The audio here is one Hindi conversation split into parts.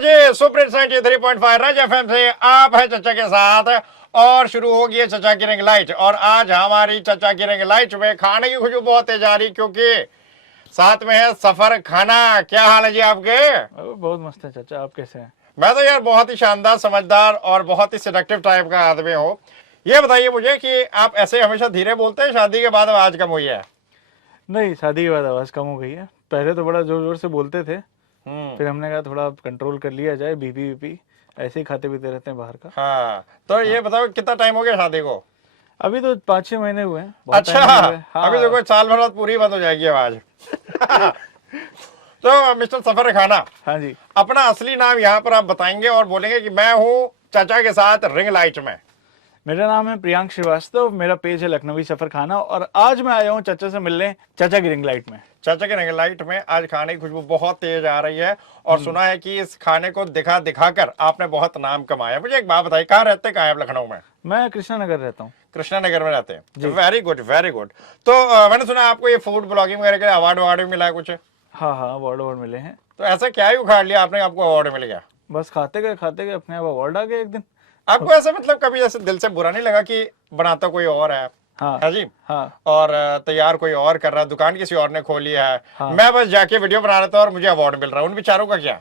जी सुपर 93.5 रज एफएम से आप है चचा के साथ और शुरू हो गई है चचा की रिंग लाइट। और आज हमारी चचा की रिंग लाइट में खाने की खुशबू बहुत तेज आ रही, क्योंकि साथ में है सफर खाना। क्या हाल है जी आपके? बहुत मस्त है चाचा, आप कैसे हैं? मैं तो यार बहुत ही शानदार, समझदार और बहुत ही सिलेक्टिव टाइप का आदमी हूँ। ये बताइए मुझे कि आप ऐसे हमेशा धीरे बोलते हैं, शादी के बाद आवाज कम हुई है? नहीं, शादी के बाद आवाज़ कम हो गई है। पहले तो बड़ा जोर जोर से बोलते थे, हम्म। फिर हमने कहा थोड़ा कंट्रोल कर लिया जाए। बीपी वीपी ऐसे ही खाते पीते रहते हैं बाहर का। हाँ, तो ये बताओ कितना टाइम हो गया शादी को? अभी तो 5-6 महीने हुए हैं, बहुत अच्छा, टाइम नहीं हुए। अभी हाँ। देखो साल भर बाद पूरी बंद हो जाएगी आवाज। तो मिस्टर सफर खाना, हाँ जी। अपना असली नाम यहाँ पर आप बताएंगे और बोलेंगे कि मैं हूँ चाचा के साथ रिंग लाइट में। मेरा नाम है प्रियांक श्रीवास्तव, मेरा पेज है लखनवी सफ़र खाना, और आज मैं आया हूँ चाचा से मिलने चाचा की रिंग लाइट में। चाचा के रिंग लाइट में आज खाने की खुशबू बहुत तेज आ रही है और सुना है कि इस खाने को दिखा दिखा कर आपने बहुत नाम कमाया। मुझे एक बात बताइए, कहाँ रहते, कहाँ है आप लखनऊ में? मैं कृष्णा नगर रहता हूँ। कृष्णा नगर में रहते हैं। Very good very good. तो मैंने सुना आपको ये फूड ब्लॉगिंग वगैरह के अवार्ड भी मिला है कुछ? हाँ हाँ, अवार्ड अवार्ड मिले हैं। तो ऐसा क्या ही उखाड़ लिया आपने, आपको अवार्ड मिल गया? बस खाते गए अपने आप अवार्ड आ गए एक दिन। आपको ऐसा मतलब कभी ऐसे दिल से बुरा नहीं लगा कि बनाता कोई और है? हाँ है जी। हाँ और तैयार कोई और कर रहा है, दुकान किसी और ने खोली है। हाँ। मैं बस जाके वीडियो बना रहा था और मुझे अवार्ड मिल रहा है, उन बेचारों का क्या?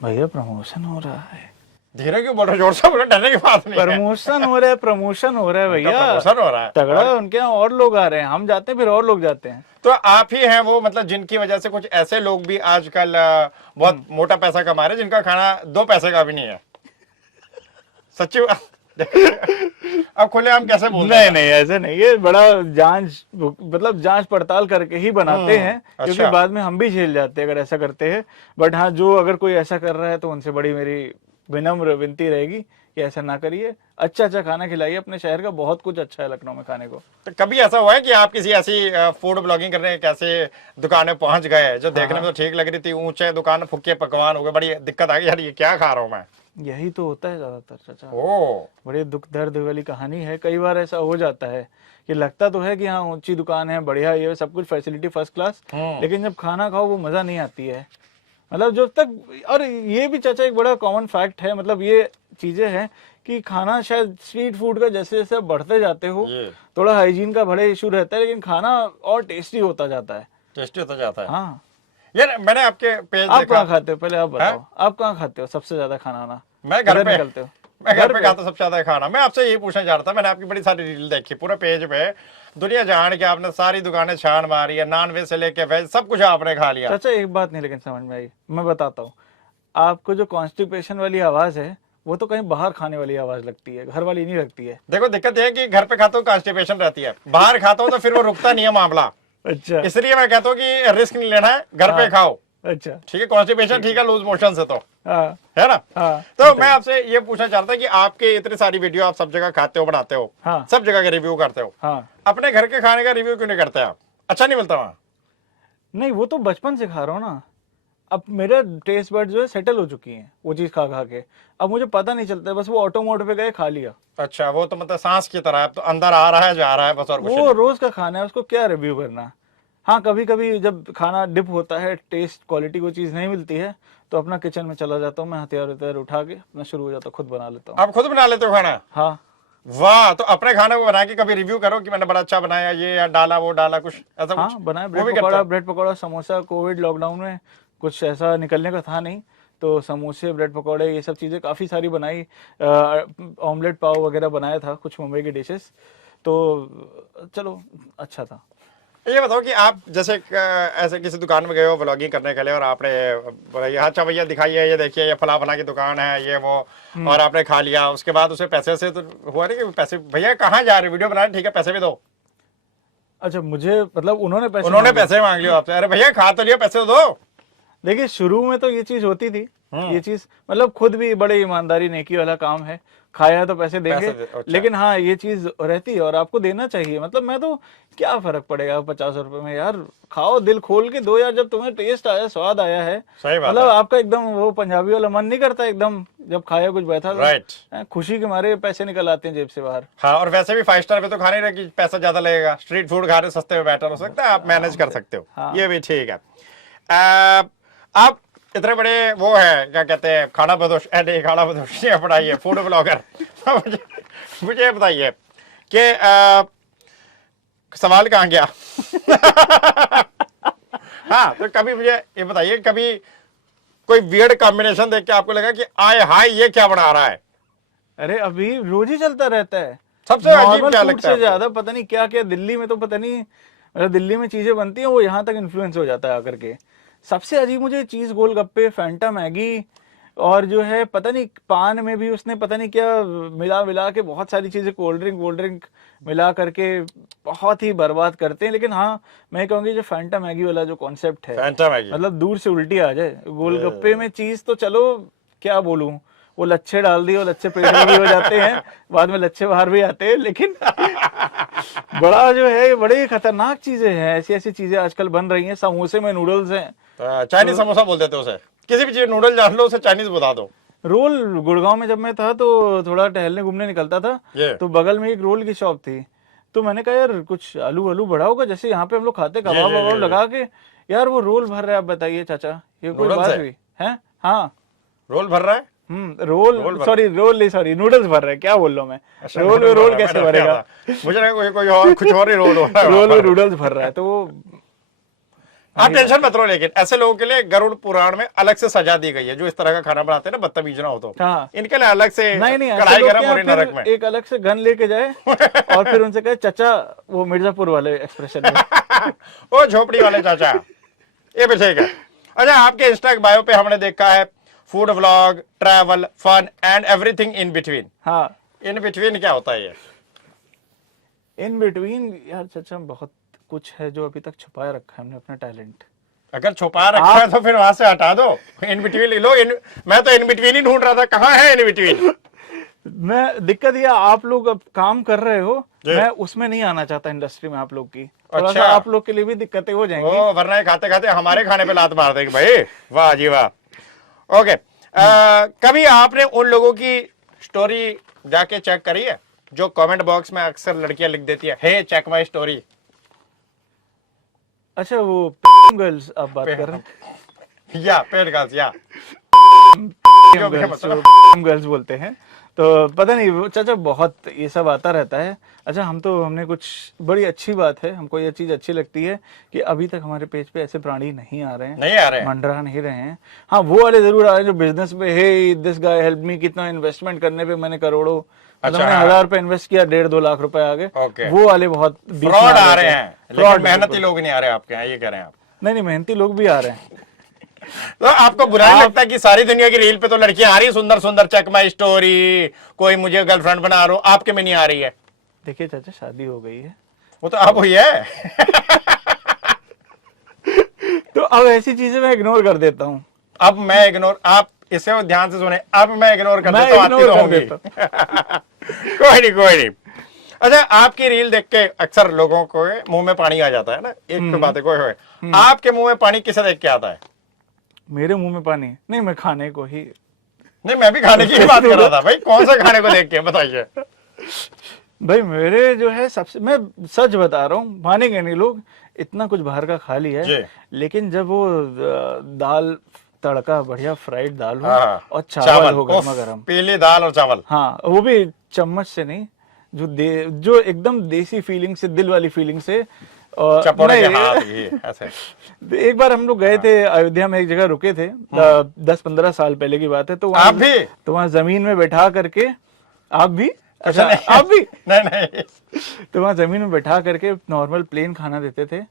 भैया, प्रमोशन हो रहा है। धीरे क्यों बोल रहे, जोर से बोलो, डरने की बात नहीं है। प्रमोशन हो रहा है, प्रमोशन हो रहा है भैया। प्रमोशन हो रहा है तगड़ा है, उनके यहाँ और लोग आ रहे हैं, हम जाते हैं फिर और लोग जाते हैं। तो आप ही हैं वो, मतलब जिनकी वजह से कुछ ऐसे लोग भी आजकल बहुत मोटा पैसा कमा रहे हैं, जिनका खाना 2 पैसे का भी नहीं है। सच्ची अब खुले हम कैसे बोलते हैं? नहीं ऐसे नहीं, ये बड़ा जांच पड़ताल करके ही बनाते हैं, क्योंकि अच्छा। बाद में हम भी झेल जाते हैं अगर ऐसा करते हैं। बट हाँ, जो अगर कोई ऐसा कर रहा है तो उनसे बड़ी मेरी विनम्र विनती रहेगी कि ऐसा ना करिए। अच्छा खाना खिलाइए, अपने शहर का बहुत कुछ अच्छा है लखनऊ में खाने को। तो कभी ऐसा हुआ है कि आप किसी ऐसी फूड ब्लॉगिंग करने कैसे दुकानें पहुंच गए जो देखने में तो ठीक लग रही थी, ऊंचे दुकान, फुक्के पकवान हो गए, बड़ी दिक्कत आ गई, यार ये क्या खा रहा हूं मैं? यही तो होता है ज्यादातर चाचा। ओ, बड़े दुख दर्द वाली कहानी है। कई बार ऐसा हो जाता है कि लगता तो है कि हाँ ऊंची दुकान है, बढ़िया, ये सब कुछ फैसिलिटी फर्स्ट क्लास, लेकिन जब खाना खाओ वो मज़ा नहीं आती है। मतलब जब तक, और ये भी चाचा एक बड़ा कॉमन फैक्ट है, मतलब ये चीज़ें हैं कि खाना शायद स्ट्रीट फूड का जैसे जैसे आप बढ़ते जाते हो, थोड़ा हाइजीन का बड़े इशू रहता है, लेकिन खाना और टेस्टी होता जाता है। टेस्टी होता जाता है। हाँ। यार मैंने आपके पेज आप देखा। कहाँ खाते हो, पहले आप बताओ, आप कहाँ खाते हो सबसे ज्यादा खाना? मैं घर पे निकलते हो? मैं घर पे खाता सबसे ज्यादा खाना। मैं आपसे यही पूछना चाह रहा था, मैंने आपकी बड़ी सारी रील देखी, पूरे पेज पे दुनिया जहान के आपने सारी दुकानें छान मारी है, नॉन वेज से लेके वेज सब कुछ आपने खा लिया। चाचा एक बात नहीं लेकिन समझ में आई, मैं बताता हूँ। आपको जो कॉन्स्टिपेशन वाली आवाज है वो तो कहीं बाहर खाने वाली आवाज लगती है, घर वाली नहीं लगती है। देखो दिक्कत यह है कि घर पे खाता हूँ कॉन्स्टिपेशन रहती है, बाहर खाता हूँ तो फिर वो रुकता नहीं है मामला। अच्छा। इसलिए मैं कहता हूँ कि रिस्क नहीं लेना है, घर पे खाओ। अच्छा ठीक है, कॉन्स्टिपेशन ठीक है, लूज मोशन से तो हाँ है ना। हाँ। तो मैं आपसे ये पूछना चाहता कि आपके इतनी सारी वीडियो आप सब जगह खाते हो, बनाते हो, हाँ सब जगह के रिव्यू करते हो, हाँ। अपने घर के खाने का रिव्यू क्यों नहीं करते आप? अच्छा नहीं मिलता वहां? नहीं, वो तो बचपन से खा रहा हूँ ना। अब मेरा टेस्ट बड जो है सेटल हो चुकी है वो चीज खा खा के। अब मुझे पता नहीं चलता है, बस वो ऑटो मोड पे गए, खा लिया। अच्छा, वो तो मतलब सांस की तरह है, अब तो अंदर आ रहा है जा रहा है बस, और कुछ वो नहीं। रोज का खाना है, उसको क्या रिव्यू करना। हाँ, कभी कभी जब खाना डिप होता है, टेस्ट क्वालिटी को चीज़ नहीं मिलती है, तो अपना किचन में चला जाता हूँ मैं, हथियार हथियार उठा के अपना शुरू हो जाता हूँ, खुद बना लेता हूँ। आप खुद बना लेते हो खाना? हाँ। वाह, तो अपने खाने को बना के कभी रिव्यू करो कि मैंने बड़ा अच्छा बनाया, ये या डाला वो डाला, कुछ ऐसा? हाँ, कुछ बनाया, वो भी करते हो? Bread pakora, samosa. Covid lockdown में कुछ ऐसा निकलने का था नहीं, तो समोसे, ब्रेड पकौड़े, ये सब चीज़ें काफ़ी सारी बनाई। ऑमलेट पाव वगैरह बनाया था, कुछ मुंबई की डिशेस। तो चलो, अच्छा था। ये बताओ कि आप जैसे ऐसे किसी दुकान में गए हो व्लॉगिंग करने के लिए और आपने बोला ये अच्छा भैया दिखाइए, ये देखिए ये फला फला की दुकान है, ये वो, और आपने खा लिया, उसके बाद उसे पैसे से तो हुआ नहीं कि पैसे, भैया कहाँ जा रहे हो, वीडियो बना रहे, ठीक है पैसे भी दो? अच्छा, मुझे मतलब उन्होंने पैसे मांग लिया आपसे? अरे भैया खा तो लिया, पैसे तो दो। देखिए, शुरू में तो ये चीज होती थी, ये चीज मतलब खुद भी बड़े ईमानदारी नेकी वाला काम है, खाया तो पैसे देंगे। अच्छा। लेकिन हाँ, ये चीज रहती है और आपको देना चाहिए। मतलब मैं तो, क्या फर्क पड़ेगा 50 रुपए में, यार खाओ, दिल खोल के दो यार, जब तुम्हें टेस्ट आया, स्वाद आया है। सही बात मतलब है। आपका एकदम वो पंजाबी वाला मन नहीं करता एकदम, जब खाया कुछ बैठा राइट। खुशी के मारे पैसे निकल आते हैं जेब से बाहर। हाँ, और वैसे भी 5 स्टार पे तो खाने रहे कि पैसा ज्यादा लगेगा, स्ट्रीट फूड खा रहे सस्ते में बेटर हो सकता है, आप मैनेज कर सकते हो। हाँ। ये भी ठीक है। आप इतने बड़े वो है, क्या कहते हैं, खाना बदोश, नहीं खाना बदोश नहीं पढ़ाइए, फूड ब्लॉगर। मुझे बताइए कि सवाल कहाँ गया? हाँ, तो कभी मुझे ये बताइए, कभी कोई वियर्ड कॉम्बिनेशन देख के आपको लगा कि आय हाय ये क्या बना रहा है? अरे अभी रोज ही चलता रहता है। सबसे अजीब नॉर्मल क्या फूड लगता है से ज्यादा पता नहीं क्या क्या दिल्ली में तो पता नहीं, मतलब दिल्ली में चीजें बनती हैं वो यहाँ तक इन्फ्लुएंस हो जाता है आकर के। सबसे अजीब मुझे चीज गोलगप्पे, फैंटा मैगी, और जो है पता नहीं पान में भी उसने पता नहीं क्या मिला मिला के बहुत सारी चीजें, कोल्ड ड्रिंक मिला करके बहुत ही बर्बाद करते हैं। लेकिन हाँ, मैं कहूँगी जो फैंटा मैगी वाला जो कॉन्सेप्ट है, फैंटा मैगी, मतलब दूर से उल्टी आ जाए। गोलगप्पे में चीज तो चलो क्या बोलूं, वो लच्छे डाल दिए और लच्छे पेट में भी हो जाते हैं, बाद में लच्छे बाहर भी आते हैं। लेकिन बड़ा जो है, बड़ी खतरनाक चीजें हैं, ऐसी ऐसी चीजें आजकल बन रही हैं। समोसे में नूडल्स हैं, चाइनीज समोसा बोल देते उसे, किसी भी चीज नूडल जान लो उसे चाइनीज बता दो। रोल। गुड़गांव में जब मैं था तो थोड़ा टहलने घूमने निकलता था, तो बगल में एक रोल की शॉप थी। तो मैंने कहा यार कुछ आलू आलू बड़ा होगा जैसे यहाँ पे हम लोग खाते, कबाब वबाब लगा के। यार वो रोल भर रहा है, आप बताइए चाचा ये कोई बात हुई है? हाँ, रोल भर रहा है। रोल सॉरी, रोल नहीं सॉरी, नूडल्स भर रहे हैं, क्या बोल रहा हूँ मैं? रोल में रोल कैसे भरेगा? मुझे लगा कोई और कुछ और ही रोल हो रहा है। रोल में नूडल्स भर रहा है तो वो। आप टेंशन मत लो, लेकिन ऐसे लोगों के लिए गरुड़ पुराण में अलग से सजा दी गई है, जो इस तरह का खाना बनाते हैं ना, बदतमीज ना हो तो। हाँ, इनके लिए अलग से नहीं कढ़ाई गरम हो रही नरक में, एक अलग से गन लेके जाए और फिर उनसे कहे चाचा, वो मिर्जापुर वाले एक्सप्रेशन में, वो झोपड़ी वाले चाचा, ये भी ठीक है। अच्छा, आपके इंस्टा बायो पे हमने देखा है food vlog, travel, fun and everything in between. हाँ, इन बिटवीन क्या होता है ये? इन बिटवीन यार चाचा बहुत कुछ है जो अभी तक छुपाया रखा है हमने अपना टैलेंट। अगर छुपा रखा है तो फिर वहां से हटा दो, इन बिटवीन लिख लो। मैं तो इन बिटवीन ही ढूंढ रहा था, कहाँ है इन बिटवीन? मैं दिक्कत ये, आप लोग अब काम कर रहे हो, मैं उसमें नहीं आना चाहता इंडस्ट्री में आप लोग की। थोड़ा सा आप लोग के लिए भी दिक्कतें हो जाएंगी। वरना खाते खाते हमारे खाने पे लात मार देंगे भाई। वाह जी वाह। ओके, कभी आपने उन लोगों की स्टोरी जाके चेक करी है जो कमेंट बॉक्स में अक्सर लड़कियां लिख देती है, हे चेक माय स्टोरी? अच्छा, वो गर्ल्स आप बात कर रहे हैं? या पेड गर्ल्स, या गर्ल्स बोलते हैं तो पता नहीं वो चाचा, बहुत ये सब आता रहता है। अच्छा, हमने कुछ बड़ी अच्छी बात है, हमको ये चीज अच्छी लगती है कि अभी तक हमारे पेज पे ऐसे प्राणी नहीं आ रहे हैं, मंडरा नहीं रहे हैं। हाँ, वो वाले जरूर आ रहे हैं जो बिजनेस में, हे दिस गाय हेल्प मी, कितना इन्वेस्टमेंट करने पे मैंने करोड़ों, मतलब मैंने 1000 रुपए इन्वेस्ट किया, 1.5-2 लाख रुपए आ गए। वो वाले बहुत फ्रॉड आ रहे हैं, लेकिन मेहनती लोग नहीं आ रहे आपके यहाँ, ये कह रहे हैं आप? नहीं, मेहनती लोग भी आ रहे हैं। तो आपको बुरा नहीं लगता कि सारी दुनिया की रील पे तो लड़कियां आ रही है सुंदर सुंदर, चेक माय स्टोरी, कोई मुझे गर्लफ्रेंड बना रहा हो, आपके में नहीं आ रही है? देखिए चाचा, शादी हो गई है, वो तो आप हुई है। तो अब ऐसी चीजें मैं इग्नोर कर देता हूँ। अब मैं इग्नोर, आप इसे ध्यान से सुने, अब मैं इग्नोर कर देता हूँ, आती तो होंगी। कोई नहीं। अच्छा, आपकी रील देख के अक्सर लोगों को मुंह में पानी आ जाता है ना, एक बात है, कोई आपके मुंह में पानी किसे देख के आता है? मेरे मुंह में पानी नहीं, मैं खाने को ही। नहीं, मैं भी खाने की बात कर रहा था भाई, कौन सा खाने को देख के बताइए? भाई मेरे जो है सबसे, मैं सच बता रहा हूँ, मानेंगे नहीं लोग, इतना कुछ बाहर का खा लिया है, लेकिन जब वो दाल तड़का बढ़िया फ्राइड दाल हो और चावल हो गर्मा गर्म, पीली दाल और चावल, हाँ, वो भी चम्मच से नहीं, जो एकदम देसी फीलिंग से, दिल वाली फीलिंग से। ऐसे एक बार हम लोग गए थे अयोध्या में, एक जगह रुके थे, 10-15 साल पहले की बात है। तो आप भी? तो वहाँ जमीन में बैठा करके, आप भी? अच्छा, आप भी? नहीं। तो वहाँ जमीन में बैठा करके नॉर्मल प्लेन खाना देते थे,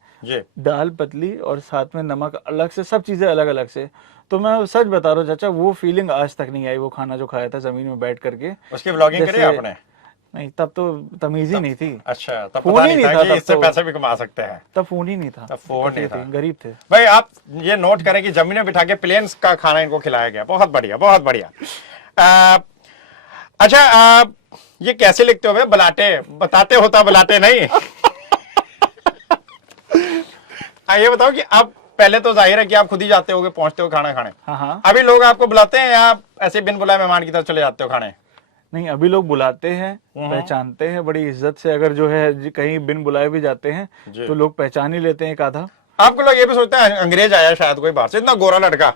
दाल पतली और साथ में नमक अलग से, सब चीजें अलग अलग से। तो मैं सच बता रहा हूँ चाचा, वो फीलिंग आज तक नहीं आई, वो खाना जो खाया था जमीन में बैठ करके। उसकी व्लॉगिंग करी आपने? नहीं, तब तो तमीज ही नहीं थी। अच्छा, तब पता नहीं था कि इससे पैसे भी कमा सकते हैं। तब फोन ही नहीं था, तब फोन नहीं था, गरीब थे भाई। आप ये नोट करें कि जमीन में बिठा के प्लेन्स का खाना इनको खिलाया गया। बहुत बढ़िया, बहुत बढ़िया। अच्छा, ये कैसे लिखते हो? बलाटे बताते होता, बलाटे नहीं। ये बताओ कि आप पहले तो जाहिर है कि आप खुद ही जाते होगे, पहुंचते हो खाना खाने। हाँ। अभी लोग आपको बुलाते हैं या आप ऐसे बिन बुलाए मेहमान की तरह चले जाते हो खाने? नहीं, अभी लोग बुलाते हैं, पहचानते हैं बड़ी इज्जत से। अगर जो है कहीं बिन बुलाए भी जाते हैं तो लोग पहचान ही लेते हैं एक आधा। आपको लोग ये भी सोचते हैं अंग्रेज आया शायद कोई बाहर से, इतना गोरा लड़का,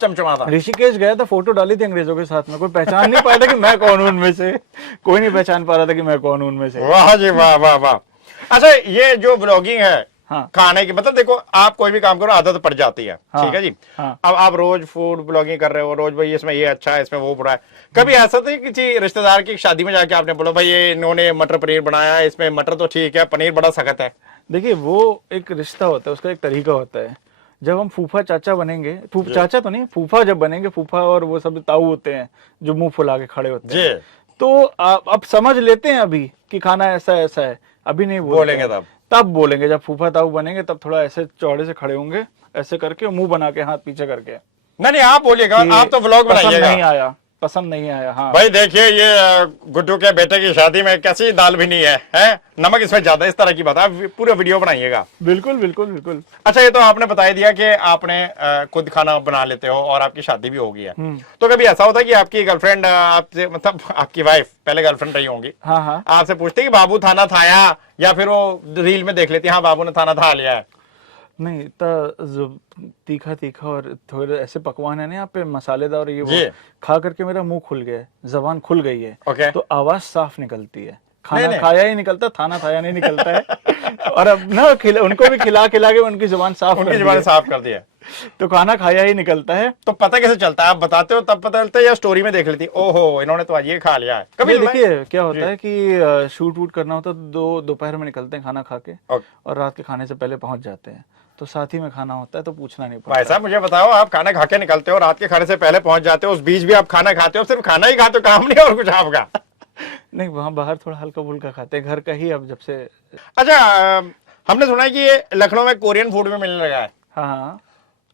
चमचमाता। ऋषिकेश गया था, फोटो डाली थी अंग्रेजों के साथ में, कोई पहचान नहीं पाया था कि मैं कौन हूं उनमें से, कोई नहीं पहचान पा रहा था कि मैं कौन हूं उनमें से। वाह जी वाह वाह वाह। अच्छा, ये जो ब्लॉगिंग है हाँ खाने की, मतलब देखो आप कोई भी काम करो आदत पड़ जाती है, हाँ, ठीक है जी। हाँ। अब आप रोज फूड ब्लॉगिंग कर रहे हो, रोज भाई इसमें ये अच्छा है, इसमें वो बुरा है। कभी ऐसा था कि किसी रिश्तेदार की शादी में जाके आपने बोला भाई ये इन्होंने मटर पनीर बनाया, इसमें मटर तो ठीक है, पनीर बड़ा सख्त है? देखिए वो एक रिश्ता होता है, उसका एक तरीका होता है। जब हम फूफा चाचा बनेंगे, चाचा तो नहीं, फूफा जब बनेंगे, फूफा और वो सब ताऊ होते हैं जो मुंह फुला के खड़े होते हैं, जी, तो आप अब समझ लेते हैं अभी कि खाना ऐसा ऐसा है, अभी नहीं बोलेंगे हैं। तब बोलेंगे जब फूफा ताऊ बनेंगे, तब थोड़ा ऐसे चौड़े से खड़े होंगे, ऐसे करके मुंह बना के, हाथ पीछे करके, नहीं आप बोलिएगा, कि आप तो व्लॉग पसंद बनाइएगा। नहीं आया, पसंद नहीं आया। हाँ भाई देखिए ये गुड्डू के बेटे की शादी में कैसी दाल भी नहीं है नमक इसमें ज्यादा है, इस तरह की बात आप पूरा वीडियो बनाइएगा। बिल्कुल बिल्कुल बिल्कुल। अच्छा, ये तो आपने बता दिया कि आपने खुद खाना बना लेते हो और आपकी शादी भी हो गई है। तो कभी ऐसा होता है कि आपकी गर्लफ्रेंड आपसे, मतलब आपकी वाइफ, पहले गर्लफ्रेंड रही होंगी, हाँ हाँ, आपसे पूछती है कि बाबू थाना थाया, या फिर वो रील में देख लेती है हाँ बाबू ने थाना था लिया है? नहीं तो तीखा तीखा और थोड़े ऐसे पकवान है ना यहाँ पे मसालेदार और ये जी। वो खा करके मेरा मुंह खुल गया है, जबान खुल गई है, ओके। तो आवाज साफ निकलती है। नहीं, खाना खाया ही निकलता, थाना खाया नहीं निकलता है। और अब ना उनको भी खिला खिला के उनकी जुबान साफ उनकी कर दी जुबान है, साफ कर दिया, तो खाना खाया ही निकलता है। तो पता कैसे चलता है? आप बताते हो तब पता चलता है या स्टोरी में देख लेती ओहो इन्होंने तो आज ये खा लिया है? कभी देखिए क्या होता है कि शूट वूट करना होता है, दोपहर में निकलते हैं खाना खा के, और रात के खाने से पहले पहुंच जाते हैं, तो साथ ही में खाना होता है, तो पूछना नहीं पड़ता। भाई साहब मुझे बताओ, आप खाना खा के निकलते हो, रात के खाने से पहले पहुंच जाते हो, उस बीच भी आप खाना खाते हो, सिर्फ खाना ही खाते हो, काम नहीं और कुछ आपका? नहीं, वहाँ बाहर थोड़ा हल्का फुल्का खाते हैं, घर का ही अब जब से। अच्छा, हमने सुना है कि ये लखनऊ में कोरियन फूड में मिलने लगा है, हाँ हाँ,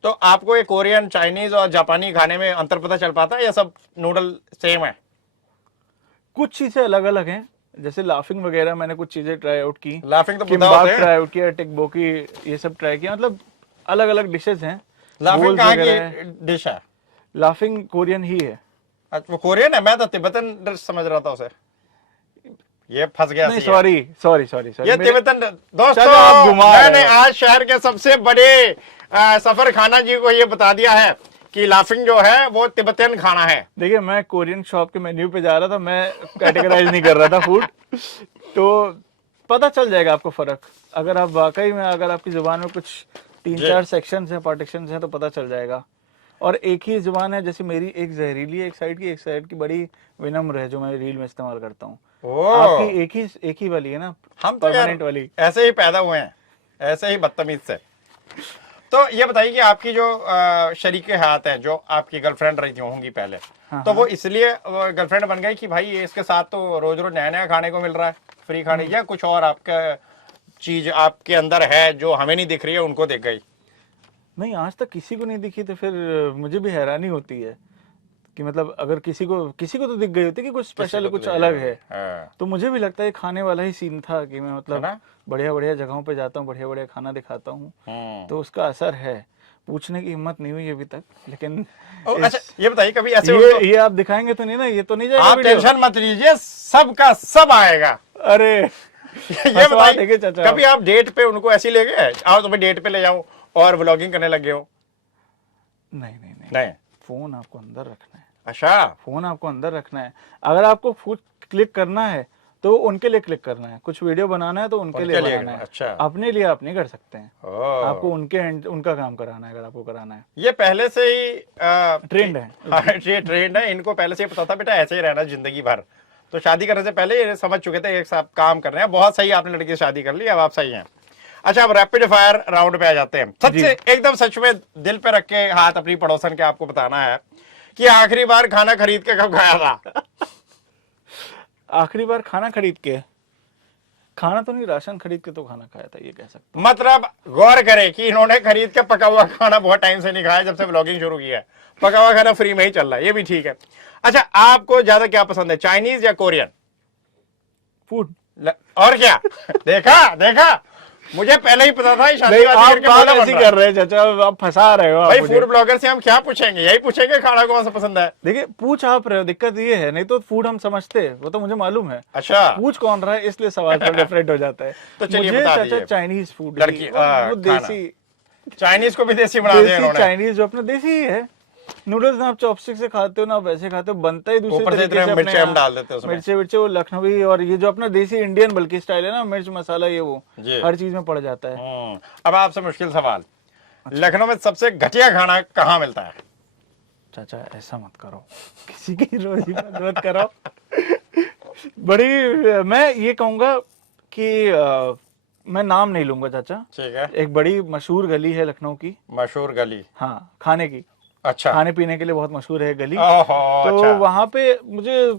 तो आपको ये कोरियन, चाइनीज और जापानी खाने में अंतर पता चल पाता है या सब नूडल सेम है? कुछ चीजें अलग अलग हैं, जैसे लाफिंग वगैरह मैंने कुछ चीजें ट्राई आउट की, लाफिंग तो बुद्धा किम्बाप होते हैं। ट्राई आउट किया, टेकबोकी, ये सब ट्राई किया, मतलब अलग अलग डिशेस हैं। लाफिंग बोल्स कहाँ वगैरह की हैं। डिश है? लाफिंग कोरियन ही है। अच्छा, वो कोरियन है, मैं तो तिब्बतन डिश समझ रहा था उसे। ये फंस गया। नहीं, सॉरी सॉरी सॉरी सॉरी, ये तिब्बतन। दोस्तों चलो, आप घुमा रहे मैंने हो। आज शहर के सबसे बड़े सफर खाना जी को ये बता दिया है कि लाफिंग जो है वो तिब्बतन खाना है। देखिए मैं कोरियन शॉप के मेन्यू पे जा रहा था, मैं कैटेगराइज नहीं कर रहा था फूड, तो पता चल जाएगा आपको फर्क। अगर आप वाकई में, अगर आपकी जुबान में कुछ 3-4 सेक्शंस हैं, पार्टीशंस हैं, तो पता चल जाएगा। और एक ही जुबान है, जैसे मेरी एक जहरीली है एक साइड की बड़ी विनम्र है, जो मैं रील में इस्तेमाल करता हूँ। आपकी एक ही वाली है ना, हम तो यार परमानेंट वाली। ऐसे ही पैदा हुए हैं, ऐसे ही बदतमीज से। तो ये बताइए कि आपकी जो शरीके हाथ हैं, जो आपकी गर्लफ्रेंड रही थी होंगी पहले, हाँ, तो वो इसलिए गर्लफ्रेंड बन गई कि भाई ये इसके साथ तो रोज रोज नया नया खाने को मिल रहा है, फ्री खाने, या कुछ और आपका चीज आपके अंदर है जो हमें नहीं दिख रही है, उनको दिख गई? नहीं, आज तक किसी को नहीं दिखी, तो फिर मुझे भी हैरानी होती है कि मतलब अगर किसी को तो दिख गई होती कि कुछ स्पेशल, कुछ अलग है। तो मुझे भी लगता है खाने वाला ही सीन था कि मैं मतलब बढ़िया बढ़िया जगहों पे जाता हूँ, बढ़िया बढ़िया खाना दिखाता हूँ, तो उसका असर है। पूछने की हिम्मत नहीं हुई अभी तक, लेकिन अच्छा ये बताइए कभी ऐसे ये आप दिखाएंगे तो नहीं ना, ये तो नहीं जाएगा आप वीडियो? टेंशन मत लीजिए, सबका सब आएगा। अरे ये बताइए कभी आप डेट पे उनको ऐसी ले गए, आओ तुम्हें डेट पे ले जाऊं, और व्लॉगिंग करने लगे हो? नहीं नहीं नहीं, नहीं। फोन आपको अंदर रखना है। अच्छा, फोन आपको अंदर रखना है। अगर आपको फूड क्लिक करना है तो उनके लिए क्लिक करना है, कुछ वीडियो बनाना है तो उनके लिए बनाना है। अच्छा, अपने लिए आप नहीं कर सकते हैं, आपको उनका काम कराना है, अगर आपको कराना है। ये पहले से ही ट्रेंड है। ये ट्रेंड है, इनको पहले से ही पता था बेटा ऐसे ही रहना जिंदगी भर, तो शादी करने से पहले ये समझ चुके थे एक साथ काम कर रहे हैं। बहुत सही, आपने लड़की से शादी कर ली, अब आप सही हैं। अच्छा, अब रैपिड फायर राउंड पे आ जाते हैं। सच एकदम सच में दिल पे रख के हाथ अपनी पड़ोसन के आपको बताना है कि आखिरी बार खाना खरीद के कब खाया था? आखिरी बार खाना खरीद के, खाना तो नहीं, राशन खरीद के तो खाना खाया था, ये कह सकते हैं। मतलब गौर करें कि इन्होंने खरीद के पका हुआ खाना बहुत टाइम से नहीं खाया, जब से व्लॉगिंग शुरू किया है। पका हुआ खाना फ्री में ही चल रहा है, ये भी ठीक है। अच्छा, आपको ज्यादा क्या पसंद है, चाइनीज या कोरियन फूड? और क्या? देखा मुझे पहले ही पता था, शादी आप बात ऐसी कर रहे हैं चाचा, आप फंसा रहे हो भाई। फूड ब्लॉगर से हम क्या पूछेंगे, यही पूछेंगे खाना कौन सा पसंद है। देखिए पूछ आप रहे हो, दिक्कत ये है, नहीं तो फूड हम समझते हैं, वो तो मुझे मालूम है। अच्छा, पूछ कौन रहा है, इसलिए सवाल थोड़ा डिफरेंट हो जाता है। तो चलिए मुझे बता चाचा दीजिए। चाइनीज फूड, लड़की वो देसी, चाइनीज को भी देसी बना दिया इन्होंने। चाइनीज जो अपना देसी ही है, नूडल्स ना आप चॉपस्टिक से खाते हो ना आप वैसे खाते हो, बनता ही दूसरे ऊपर से तरीके से इतने अपने मिर्ची हम यहाँ। डाल देते हैं उसमें। मिर्चे वो लखनवी और ये जो अपना देसी इंडियन बल्कि स्टाइल है ना, मिर्च मसाला ये वो जी। हर चीज में पड़ जाता है। अब आपसे मुश्किल सवाल, अच्छा। लखनऊ में सबसे घटिया खाना कहाँ मिलता है? चाचा ऐसा मत करो, किसी की रोजी मत करो। बड़ी मैं ये कहूंगा कि मैं नाम नहीं लूंगा चाचा। ठीक है। एक बड़ी मशहूर गली है लखनऊ की, मशहूर गली? हाँ खाने की, अच्छा। खाने पीने के लिए बहुत मशहूर है गली। ओहो, तो अच्छा। वहां पे मुझे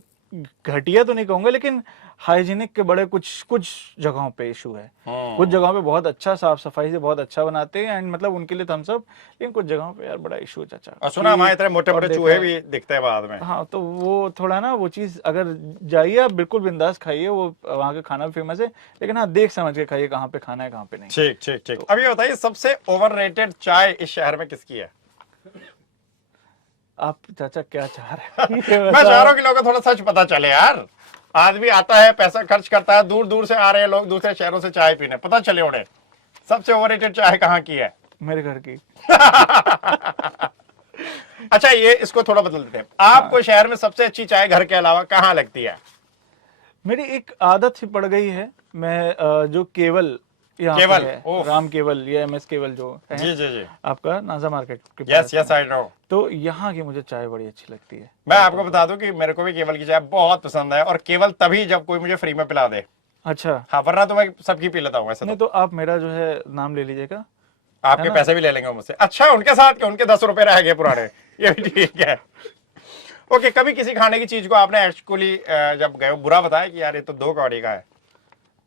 घटिया तो नहीं कहूंगा, लेकिन हाइजीनिक के बड़े कुछ कुछ जगहों पे इशू है। कुछ जगहों पे बहुत अच्छा साफ सफाई से बहुत अच्छा बनाते हैं एंड मतलब उनके लिए थम्स अप, लेकिन कुछ जगहों पे यार बड़ा इशू है चाचा। और सुना हमारे इतने मोटे और मोटे देखा चूहे है। भी दिखते हैं बाद में। हाँ तो वो थोड़ा ना वो चीज, अगर जाइए आप बिल्कुल बिंदास खाइए, वो वहाँ का खाना भी फेमस है, लेकिन हाँ देख समझ के खाइए कहाँ पे खाना है कहाँ पे नहीं। ठीक ठीक ठीक। अब ये बताइए, सबसे ओवररेटेड चाय इस शहर में किसकी है? आप चाचा क्या चाह रहे हैं ये मैं बताओ। चाह रहा हूँ कि लोगों को थोड़ा सच पता चले यार। आदमी आता है, पैसा खर्च करता है, दूर दूर से आ रहे हैं लोग दूसरे शहरों से चाय पीने, पता चले उन्हें सबसे ओवररेटेड चाय कहाँ की है। मेरे घर की। अच्छा, ये इसको थोड़ा बदल देते हैं। आपको शहर में सबसे अच्छी चाय घर के अलावा कहाँ लगती है? मेरी एक आदत सी पड़ गई है, मैं जो केवल यहाँ पे केवल, है, ओफ। राम केवल या MS केवल जो है जी जी जी। आपका नाजा मार्केट के यस पास यस में। I know. तो यहाँ की मुझे चाय बड़ी अच्छी लगती है। मैं आपको बता दूं कि मेरे को भी केवल की चाय बहुत पसंद है, और केवल तभी जब कोई मुझे फ्री में पिला दे। अच्छा, हाँ, वरना तो मैं सबकी पी लेता हूँ वैसे नहीं तो। तो आप मेरा जो है नाम ले लीजिएगा। आपके है ना? पैसे भी ले लेंगे मुझसे। अच्छा, उनके साथ के उनके 10 रुपए रह गए पुराने। ये भी ठीक है। ओके, कभी किसी खाने की चीज को आपने एक्चुअली जब गए हो बुरा बताया कि यार ये तो 2 कौड़ी का है?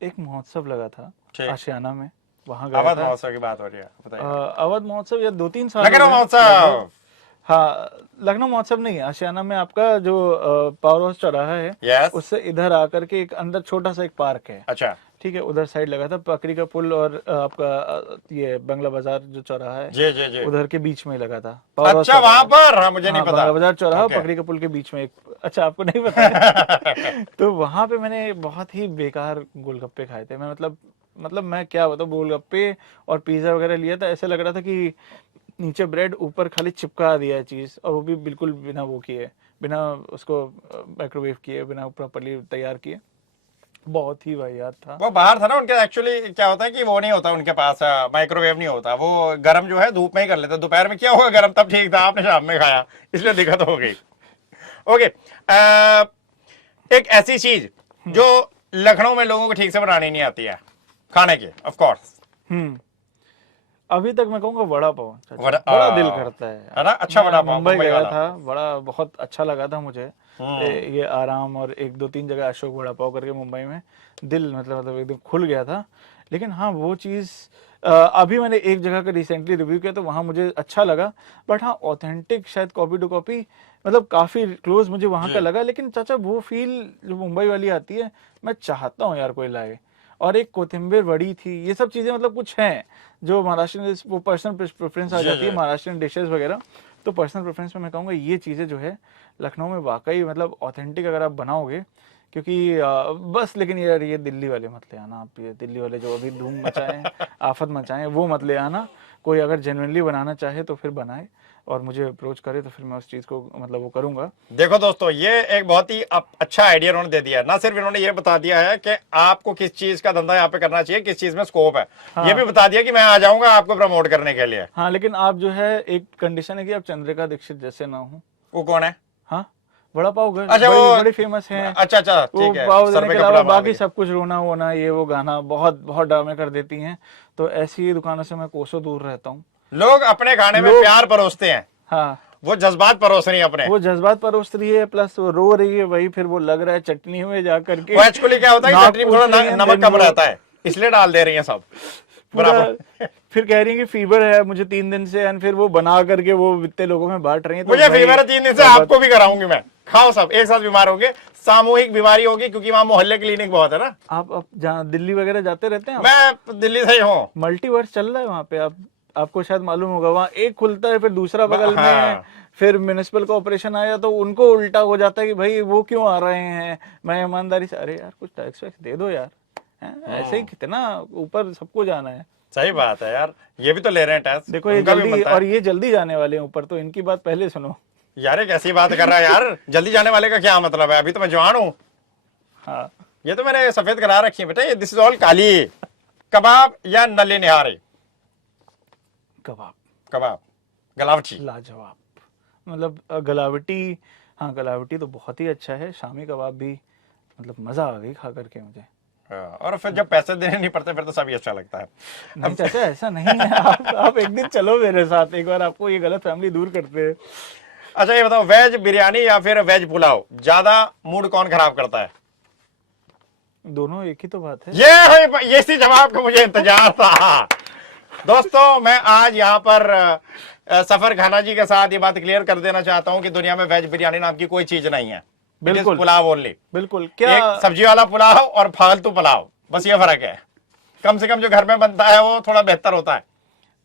एक महोत्सव लगा था ठीक। आशियाना में, वहां गया अवध था। महोत्सव की बात हो रही है, बताइए। अवध महोत्सव या 2-3 साल लखनऊ हो गए महोत्सव। लगभग। हाँ, लखनऊ महोत्सव नहीं है, आशियाना में आपका जो पावर हाउस चौराहा है, यस। उससे इधर आकर के एक अंदर छोटा सा एक पार्क है। अच्छा ठीक है, उधर साइड लगा था, पकड़ी का पुल और आपका ये बंगला बाजार जो चौराहा है, जी जी जी। उधर के बीच में ही लगा था पावर हाउस अच्छा, वहां चौराहा। पर? हाँ, मुझे नहीं हाँ, पता। बंगला बाजार चौराहा और Okay. पकड़ी का पुल के बीच में एक, अच्छा आपको नहीं पता। तो वहां पे मैंने बहुत ही बेकार गोलगप्पे खाए थे। मैं मतलब मैं क्या बताऊँ, गोलगप्पे और पिज्जा वगैरह लिया था, ऐसा लग रहा था कि नीचे ब्रेड ऊपर खाली चिपका दिया है चीज, और वो भी बिल्कुल बिना वो किए, बिना उसको माइक्रोवेव किए, बिना प्रॉपर्ली तैयार किए। बहुत ही वाहियात था। वो बाहर था ना उनके। एक्चुअली क्या होता है कि वो नहीं होता उनके पास, माइक्रोवेव नहीं होता, वो गर्म जो है धूप में ही कर लेते। दोपहर में क्या होगा गर्म, तब ठीक था, आपने शाम में खाया इसलिए दिक्कत हो गई। ओके, एक ऐसी चीज जो लखनऊ में लोगों को ठीक से बनानी नहीं आती है खाने की, ऑफ कोर्स। अभी तक मैं कहूँगा वड़ा पाव चाचा। बड़ा दिल करता है ना, अच्छा मैं वड़ा पाव मुंबई गया वाला। था, बड़ा बहुत अच्छा लगा था मुझे। ये आराम और 1-2-3 जगह अशोक वड़ा पाव करके मुंबई में, दिल मतलब एकदम खुल गया था। लेकिन हाँ वो चीज़ अभी मैंने एक जगह का रिसेंटली रिव्यू किया तो वहाँ मुझे अच्छा लगा, बट हाँ ऑथेंटिक शायद कॉपी टू कॉपी मतलब काफ़ी क्लोज मुझे वहाँ का लगा। लेकिन चाचा वो फील जो मुंबई वाली आती है, मैं चाहता हूँ यार कोई लाए। और एक कोथिंबीर वड़ी थी, ये सब चीज़ें मतलब कुछ हैं जो महाराष्ट्रियन, वो पर्सनल प्रेफरेंस आ जाती है महाराष्ट्रियन डिशेस वगैरह। तो पर्सनल प्रेफरेंस में मैं कहूँगा ये चीज़ें जो है लखनऊ में वाकई मतलब ऑथेंटिक अगर आप बनाओगे, क्योंकि बस लेकिन यार ये दिल्ली वाले मत ले आना आप, ये दिल्ली वाले जो अभी धूम मचाएं आफत मचाएं वो मत ले आना। कोई अगर जेन्युइनली बनाना चाहे तो फिर बनाए और मुझे अप्रोच करे तो फिर मैं उस चीज़ को मतलब वो करूँगा। देखो दोस्तों, ये एक बहुत ही अच्छा आइडिया उन्होंने दे दिया है। ना सिर्फ इन्होंने ये बता दिया है कि आपको किस चीज का धंधा यहाँ पे करना चाहिए, किस चीज में स्कोप है, ये भी बता दिया कि मैं आ जाऊंगा आपको प्रमोट करने के लिए। हाँ लेकिन आप जो है एक कंडीशन है कि आप चंद्रिका दीक्षित जैसे ना हो। वो कौन है? हाँ, वड़ा पाव घर अच्छा, बड़ी वो बड़ी फेमस है। अच्छा अच्छा वो ठीक है। पाव सर देने पे के अलावा कपड़ा बांध बाकी दिया। सब कुछ रोना वोना ये वो गाना बहुत बहुत ड्रामे कर देती हैं। तो ऐसी दुकानों से मैं कोसों दूर रहता हूँ। लोग अपने खाने में प्यार परोसते हैं, हाँ वो जज्बात परोस रही है अपने। वो जज्बात परोस रही है, प्लस वो रो रही है, वही फिर वो लग रहा है चटनी में जा करके। वो एक्चुअली क्या होता है कि चटनी में थोड़ा नमक कम रहता है, इसलिए डाल दे रही है सब बराबर। फिर कह रही है कि फीवर है मुझे 3 दिन से, एंड फिर वो बना करके वो इतने लोगों में बांट रही है। तो मुझे भाई, फीवर है 3 दिन से, आपको भी कराऊंगी मैं। खाओ, सब एक साथ बीमार होंगे, सामूहिक बीमारी होगी, क्योंकि वहाँ मोहल्ले क्लिनिक बहुत है ना। आप जहाँ दिल्ली वगैरह जाते रहते हैं? मैं दिल्ली से ही हूँ। मल्टीवर्स चल रहा है वहाँ पे, आपको शायद मालूम होगा। वहाँ एक खुलता है फिर दूसरा बगल हाँ। में, फिर म्युनिसिपल कॉर्पोरेशन आया तो उनको उल्टा हो जाता है कि भाई वो क्यों आ रहे हैं। मैं ईमानदारी से, अरे यार कुछ टैक्स वैक्स दे दो यार, ऐसे ही कितना ऊपर सबको जाना है। सही बात है यार, ये भी तो ले रहे हैं टेस्ट, देखो ये उनका भी जल्दी, बनता है। और ये जल्दी जाने वाले हैं ऊपर, तो इनकी बात पहले सुनो। यार ये कैसी बात कर रहा है यार, जल्दी जाने वाले का क्या मतलब है, अभी तो मैं जवान हूँ। हाँ, ये तो मैंने सफेद करा रखी है बेटा, ये दिस इज ऑल काली। कबाब या नली निहारी? कबाब। कबाब गलावटी। लाजवाब, मतलब गलावटी, हाँ गलावटी तो बहुत ही अच्छा है, शामी कबाब भी, मतलब मजा आ गई खा करके मुझे। हाँ, और फिर जब पैसे देने नहीं पड़ते फिर तो सभी अच्छा लगता है। नहीं चाचा ऐसा नहीं है, आप एक दिन चलो मेरे साथ, एक बार आपको ये गलत फैमिली दूर करते हैं। अच्छा ये बताओ, वेज बिरयानी या फिर वेज पुलाव, ज्यादा मूड कौन खराब करता है? दोनों एक ही तो बात है। ये इसी जवाब का मुझे इंतजार था। दोस्तों मैं आज यहाँ पर सफर खाना जी के साथ ये बात क्लियर कर देना चाहता हूँ कि दुनिया में वेज बिरयानी नाम की कोई चीज नहीं है। It is बिल्कुल। पुलाव ओनली। बिल्कुल, क्या एक सब्जी वाला पुलाव और फालतू पुलाव, बस ये फर्क है। कम से कम जो घर में बनता है वो थोड़ा बेहतर होता है।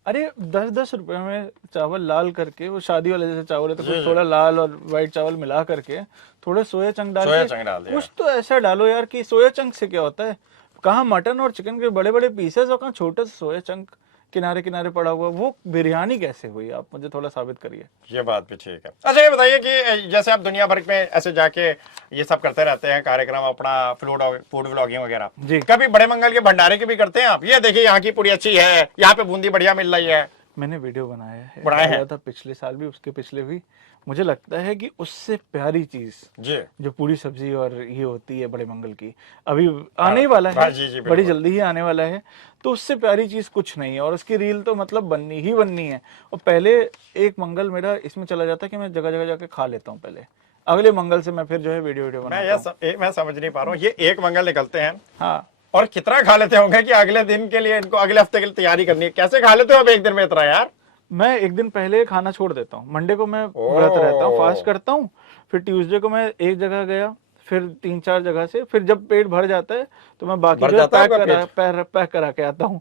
अरे 10-10 रुपए में चावल लाल करके, वो शादी वाले जैसे चावल है तो कुछ थोड़ा लाल और व्हाइट चावल मिला करके, थोड़े सोया चंक डाल सोया के, चंक डाल दिया। कुछ तो ऐसा डालो यार कि सोया चंक से क्या होता है, कहाँ मटन और चिकन के बड़े बड़े पीसेस और कहाँ छोटे से सोया चंक किनारे किनारे पड़ा हुआ, वो बिरयानी कैसे हुई, आप मुझे थोड़ा साबित करिए। ये बात भी ठीक है। अच्छा ये बताइए कि जैसे आप दुनिया भर में ऐसे जाके ये सब करते रहते हैं कार्यक्रम, अपना फूड व्लॉगिंग वगैरह, जी। कभी बड़े मंगल के भंडारे की भी करते हैं आप? ये देखिए यहाँ की पूरी अच्छी है, यहाँ पे बूंदी बढ़िया मिल रही है। मैंने वीडियो बनाया है, बनाए हैं? डाला था पिछले साल भी, उसके पिछले भी। मुझे लगता है कि उससे प्यारी चीज जी जो पूरी सब्जी और ये होती है बड़े मंगल की, अभी आने ही वाला हाँ, है, जी, बिल्कुल। बड़ी जल्दी ही आने वाला है, तो उससे प्यारी चीज कुछ नहीं है, और उसकी रील तो मतलब बननी ही बननी है। और पहले एक मंगल मेरा इसमें चला जाता है कि मैं जगह जगह जाके खा लेता हूँ, पहले अगले मंगल से मैं फिर जो है वीडियो बनाता हूँ। मैं समझ नहीं पा रहा हूँ, ये एक मंगल निकलते हैं हाँ, और कितना खा लेते होंगे कि अगले दिन के लिए, इनको अगले हफ्ते के लिए तैयारी करनी है। कैसे खा लेते हो अब एक दिन में इतना यार? मैं एक दिन पहले खाना छोड़ देता हूँ, मंडे को मैं व्रत रहता हूँ, फास्ट करता हूँ, फिर ट्यूसडे को मैं एक जगह गया, फिर 3-4 जगह से, फिर जब पेट भर जाता है तो मैं बाकी भर जो जाता है पैक करा के आता हूँ,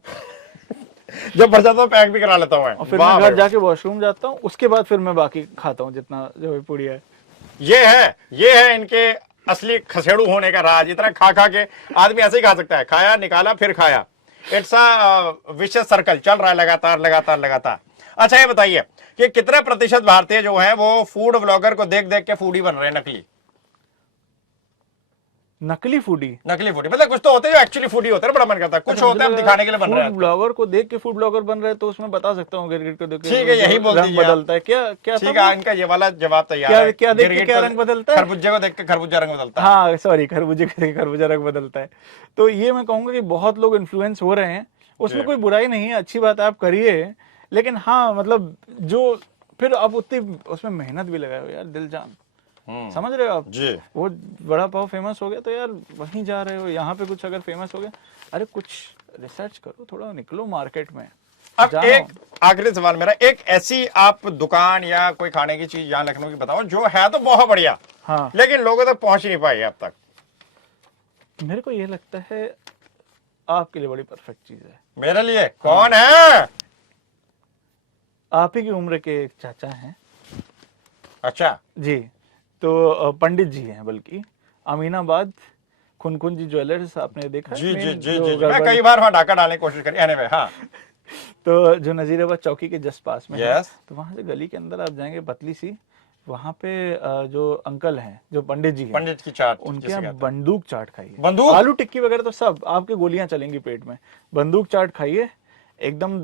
जब भर जाता हूँ पैक भी करा लेता हूँ मैं। और फिर वाह मैं घर भाई। जाके वॉशरूम जाता हूँ, उसके बाद फिर मैं बाकी खाता हूँ जितना जो है पुड़िया है। ये है इनके असली खसेड़ू होने का राज। इतना खा खा के आदमी ऐसे ही खा सकता है, खाया निकाला फिर खाया। इट्स अ विशेष सर्कल चल रहा है लगातार लगातार लगातार। अच्छा ये बताइए कि कितने प्रतिशत भारतीय जो हैं वो फूड व्लॉगर को देख देख के फूडी बन रहे हैं? नकली फूडी, नकली फूडी मतलब कुछ तो होते हैं जो एक्चुअली फूडी होते हैं, बड़ा मन करता है। कुछ होते हैं हम दिखाने के लिए बन रहे हैं। फूड ब्लॉगर को देख के फूड ब्लॉगर बन रहे हैं, तो उसमें बता सकता हूँ गिरगिट को देख के ठीक है, यही बोल रंग दीजिए आप। बदलता है, क्या क्या ठीक था है, वो? इनका ये वाला जवाब तैयार है। क्या देख के गिरगिट क्या को- रंग बदलता है? खरबूजे को देख के खरबूजा रंग बदलता है। हाँ सॉरी, खरबूजे के खरबूजा रंग बदलता है। तो ये मैं कहूंगा कि बहुत लोग इन्फ्लुएंस हो रहे हैं, उसमें जी। कोई बुराई नहीं है, अच्छी बात है, आप करिए, लेकिन हाँ मतलब जो फिर आप उतनी उसमें मेहनत भी लगाए हो यार, दिल जान, समझ रहे हो आप? जी वो बड़ा पाव फेमस हो गया तो यार वहीं जा रहे हो, यहाँ पे कुछ अगर फेमस हो गया, अरे कुछ रिसर्च करो, थोड़ा निकलो मार्केट में। अब जाओ। एक आखिरी सवाल मेरा, एक ऐसी आप दुकान या कोई खाने की चीज यहाँ लखनऊ की बताओ जो है तो बहुत बढ़िया, हाँ, लेकिन लोगों तक पहुंच नहीं पाई है अब तक। मेरे को ये लगता है आपके लिए बड़ी परफेक्ट चीज है। मेरे लिए कौन है? आप ही की उम्र के एक चाचा हैं अच्छा जी, तो पंडित जी हैं, बल्कि अमीनाबाद खुनखुन जी ज्वेलर्स आपने देखा है? जी जी main जी जो जी, मैं गड़बड़- कई बार वहां डाका डालने की कोशिश करी। anyway, हाँ तो जो नजीराबाद चौकी के जस्ट पास में है, Yes. तो वहां से गली के अंदर आप जाएंगे पतली सी, वहां पे जो अंकल हैं, जो पंडित जी हैं, पंडित की चाट उनके जिसे यहाँ कहते हैं। बंदूक चाट खाइए, बंदूक? आलू टिक्की वगैरह तो सब आपके गोलियां चलेंगी पेट में, बंदूक चाट खाइए, एकदम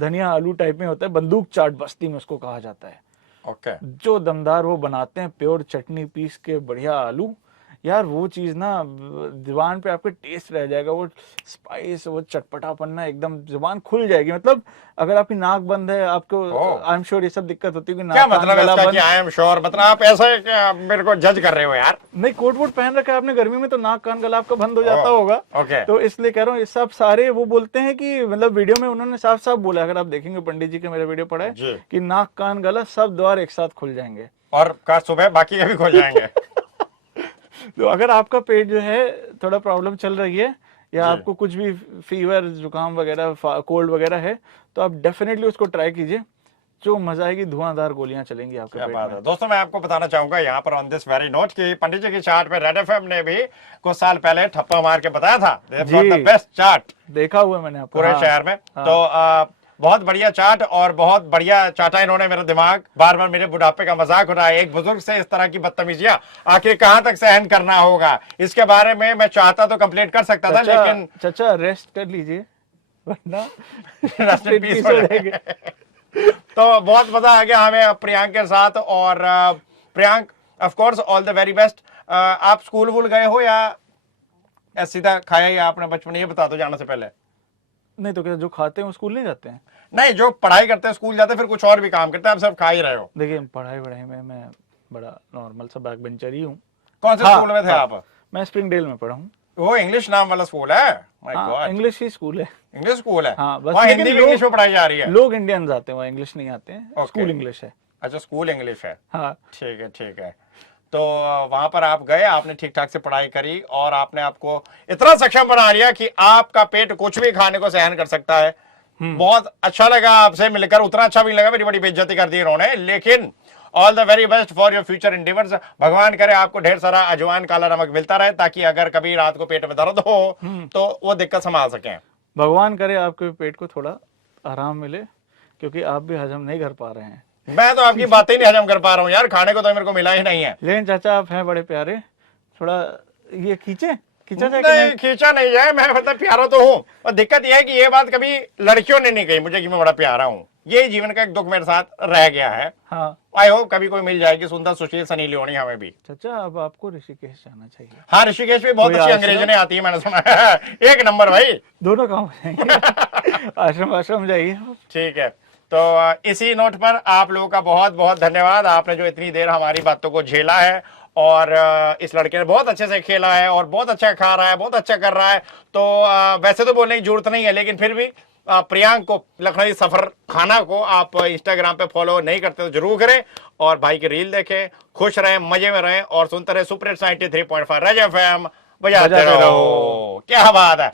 धनिया आलू टाइप में होता है, बंदूक चाट बस्ती में उसको कहा जाता है। ओके जो दमदार वो बनाते हैं, प्योर चटनी पीस के बढ़िया आलू, यार वो चीज ना जुबान पे आपके टेस्ट रह जाएगा, वो स्पाइस, वो चटपटापन ना एकदम जुबान खुल जाएगी। मतलब अगर आपकी नाक बंद है, आपको आई एम श्योर ये सब दिक्कत होती है कि क्या नाक कान मतलब है गला इसका बंद, कि आई एम श्योर? मतलब आप ऐसे क्या मेरे को जज कर रहे हो यार? नहीं कोट वोट पहन रखा है आपने गर्मी में, तो नाक कान गला आपका बंद हो जाता होगा, ओके तो इसलिए कह रहा हूँ। ये सब सारे वो बोलते हैं कि मतलब वीडियो में उन्होंने साफ साफ बोला, अगर आप देखेंगे पंडित जी का मेरा वीडियो पड़ा जी। है, कि नाक कान गला सब द्वार एक साथ खुल जाएंगे। और का सुबह बाकी के भी खोल जाएंगे। तो अगर आपका पेट जो है थोड़ा प्रॉब्लम चल रही है, या जी। आपको कुछ भी फीवर जुकाम वगैरह कोल्ड वगैरह है, तो आप डेफिनेटली उसको ट्राई कीजिए। जो मजा आएगी, धुआंधार गोलियां चलेंगी आपके क्या पेट बात में। है दोस्तों, मैं आपको बताना चाहूंगा यहाँ पर ऑन दिस वेरी नोट कि पंडित जी की चार्ट पे रेड एफएम ने भी कुछ साल पहले ठप्पा मार के बताया था जी। द बेस्ट चार्ट देखा हुआ है मैंने आपको। पूरे हाँ, शहर में। हाँ। तो बहुत बढ़िया चार्ट और बहुत बढ़िया चाटा इन्होंने मेरा दिमाग, बार बार मेरे बुढ़ापे का मजाक उड़ाया। एक बुजुर्ग से इस तरह की बदतमीजियां आखिर कहां तक सहन करना होगा, इसके बारे में मैं चाहता तो कंप्लेंट कर सकता था, लेकिन चाचा रेस्ट कर लीजिए वरना Rest in peace हो जाएंगे। तो बहुत मजा आ गया हमें प्रियांक के साथ। और Priyank of course all the very best. आप स्कूल वूल गए हो या ऐसे सीधा खाया या आपने बचपन, ये बता दो जाने से पहले। नहीं तो क्या, जो खाते हैं वो स्कूल नहीं जाते हैं? नहीं, जो पढ़ाई करते हैं स्कूल जाते हैं, फिर कुछ और भी काम करते हैं, आप सब खा ही रहे हो। देखिए पढ़ाई वढ़ाई में मैं बड़ा नॉर्मल सा बैक बेंचर ही हूँ। कौन से हाँ, स्कूल में थे आप? मैं स्प्रिंग डेल में पढ़ा हूँ। वो इंग्लिश नाम वाला स्कूल है? माय हाँ, गॉड, इंग्लिश ही स्कूल है। इंग्लिश स्कूल है। हाँ, बस वहाँ लेकिन हिंदी में इंग्लिश में पढ़ाई जा रही है। लोग इंडियंस आते हैं वहाँ, इंग्लिश नहीं आते हैं। Okay. स्कूल इंग्लिश है। अच्छा, स्कूल इंग्लिश है। हाँ, ठीक है, ठीक है। तो वहां पर आप गए, आपने ठीक ठाक से पढ़ाई करी और आपने आपको इतना सक्षम बना लिया कि आपका पेट कुछ भी खाने को सहन कर सकता है। बहुत अच्छा लगा आपसे मिलकर, उतना अच्छा भी नहीं लगा, मेरी बड़ी बेइज्जती कर दी इन्होंने, लेकिन all the very best for your future endeavours. भगवान करे आपको ढेर सारा अजवाइन काला नमक मिलता रहे, ताकि अगर कभी रात को पेट में दर्द हो तो वो दिक्कत संभाल सकें। भगवान करे आपके पेट को थोड़ा आराम मिले, क्योंकि आप भी हजम नहीं कर पा रहे हैं। मैं तो आपकी बातें ही नहीं हजम कर पा रहा हूँ यार, खाने को तो मेरे को मिला ही नहीं है। लेकिन चाचा आप हैं बड़े प्यारे, थोड़ा ये खींचा जाए कि नहीं, नहीं? खींचा नहीं है, मैं मतलब प्यारा तो हूँ, और दिक्कत यह है कि ये बात कभी लड़कियों ने नहीं कही मुझे कि मैं बड़ा प्यारा हूँ। ये जीवन का एक दुख मेरे साथ रह गया है। हाँ आई होप कभी कोई मिल जाएगी सुंदर सुशील सनी लियोनी हमें भी। चाचा, अब आपको ऋषिकेश जाना चाहिए। हाँ, ऋषिकेश में बहुत कोई अच्छी आश्रम? अंग्रेजने आती है, मैंने सुना है। एक नंबर भाई। दोनों काम हो जाएंगे। आश्रम जाइए। ठीक है, तो इसी नोट पर आप लोगों का बहुत बहुत धन्यवाद। आपने जो इतनी देर हमारी बातों को झेला है, और इस लड़के ने बहुत अच्छे से खेला है और बहुत अच्छा खा रहा है, बहुत अच्छा कर रहा है। तो वैसे तो बोलने की जरूरत नहीं है, लेकिन फिर भी प्रियांक को, लखनऊ सफर खाना को आप इंस्टाग्राम पे फॉलो नहीं करते तो जरूर करें, और भाई की रील देखें, खुश रहें, मजे में रहें और सुनते रहे सुपर हिट्स 93.5 रेड एफएम। बजाते रहो। क्या बात है।